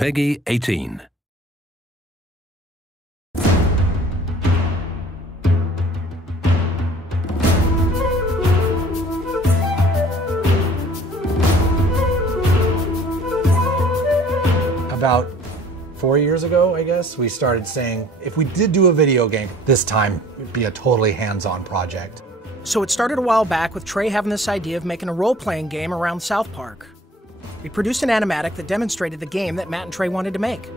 Peggy 18. About 4 years ago, I guess, we started saying, if we did do a video game, this time it'd be a totally hands-on project. So it started a while back with Trey having this idea of making a role-playing game around South Park. We produced an animatic that demonstrated the game that Matt and Trey wanted to make.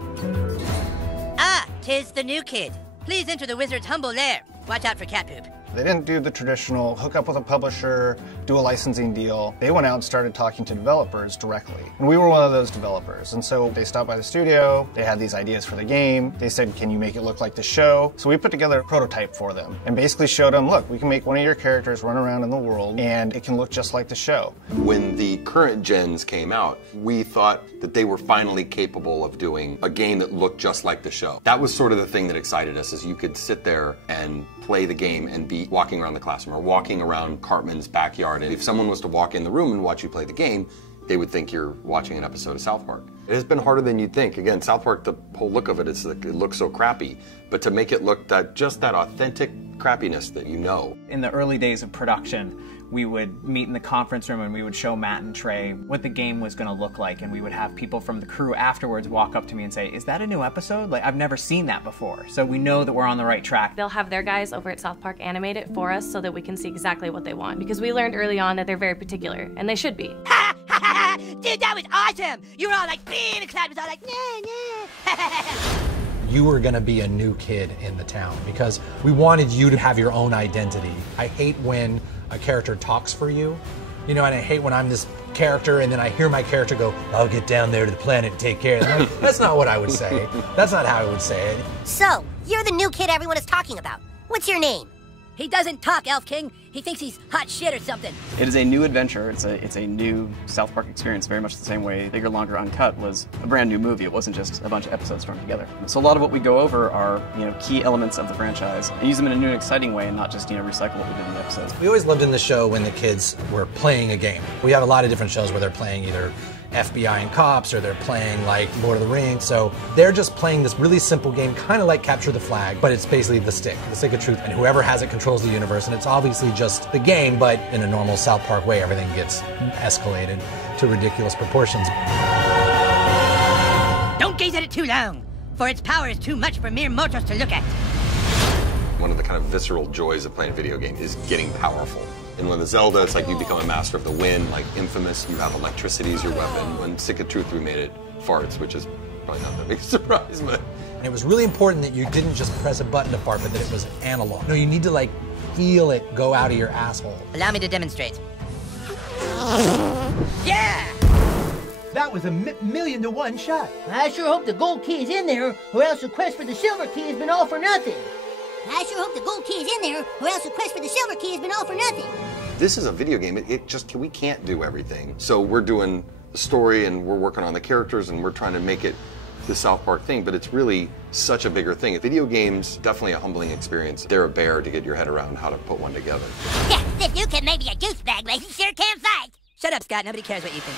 Ah, 'tis the new kid. Please enter the wizard's humble lair. Watch out for cat poop. They didn't do the traditional hook up with a publisher, do a licensing deal. They went out and started talking to developers directly. And we were one of those developers. And so they stopped by the studio, they had these ideas for the game. They said, can you make it look like the show? So we put together a prototype for them and basically showed them, look, we can make one of your characters run around in the world and it can look just like the show. When the current gens came out, we thought that they were finally capable of doing a game that looked just like the show. That was sort of the thing that excited us, is you could sit there and play the game and be walking around the classroom or walking around Cartman's backyard. And if someone was to walk in the room and watch you play the game, they would think you're watching an episode of South Park. It has been harder than you'd think. Again, South Park, the whole look of it is like, it looks so crappy, but to make it look just that authentic crappiness that you know. In the early days of production, we would meet in the conference room and we would show Matt and Trey what the game was going to look like, and we would have people from the crew afterwards walk up to me and say, is that a new episode? Like, I've never seen that before. So we know that we're on the right track. They'll have their guys over at South Park animate it for us so that we can see exactly what they want, because we learned early on that they're very particular, and they should be. Ha ha ha! Dude, that was awesome! You were all like, being the crowd was all like, nah, nah. You were gonna be a new kid in the town because we wanted you to have your own identity. I hate when a character talks for you, you know, and I hate when I'm this character and then I hear my character go, I'll get down there to the planet and take care of them. Like, that's not what I would say. That's not how I would say it. So, you're the new kid everyone is talking about. What's your name? He doesn't talk, Elf King. He thinks he's hot shit or something. It is a new adventure. It's a new South Park experience, very much the same way Bigger, Longer, Uncut was a brand new movie. It wasn't just a bunch of episodes thrown together. So a lot of what we go over are, key elements of the franchise and use them in a new and exciting way and not just, recycle what we did in the episodes. We always lived in the show when the kids were playing a game. We have a lot of different shows where they're playing either FBI and cops, or they're playing like Lord of the Rings. So they're just playing this really simple game, kind of like Capture the Flag, but it's basically the stick of truth. And whoever has it controls the universe. And it's obviously just the game, but in a normal South Park way, everything gets escalated to ridiculous proportions. Don't gaze at it too long, for its power is too much for mere mortals to look at. One of the kind of visceral joys of playing a video game is getting powerful. And when the Zelda, it's like you become a master of the wind, like Infamous, you have electricity as your weapon. When Stick of Truth, we made it farts, which is probably not the biggest surprise, but. And it was really important that you didn't just press a button to fart, but that it was analog. No, you need to like feel it go out of your asshole. Allow me to demonstrate. Yeah! That was a million to one shot. I sure hope the gold key is in there, or else the quest for the silver key has been all for nothing. I sure hope the gold key is in there, or else the quest for the silver key has been all for nothing. This is a video game. We can't do everything. So we're doing the story and we're working on the characters and we're trying to make it the South Park thing, but it's really such a bigger thing. Video games, definitely a humbling experience. They're a bear to get your head around how to put one together. Yeah, this new kid may be a douchebag, but he sure can fight. Shut up, Scott. Nobody cares what you think.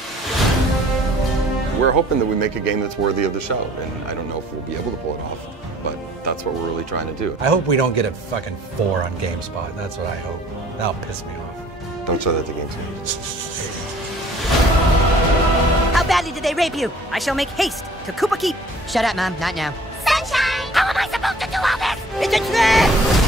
We're hoping that we make a game that's worthy of the show, and I don't know if we'll be able to pull it off, but that's what we're really trying to do. I hope we don't get a fucking 4 on GameSpot. That's what I hope. That'll piss me off. Don't show that to GameSpot. How badly did they rape you? I shall make haste to Koopa Keep. Shut up, Mom. Not now. Sunshine! How am I supposed to do all this? It's a trick!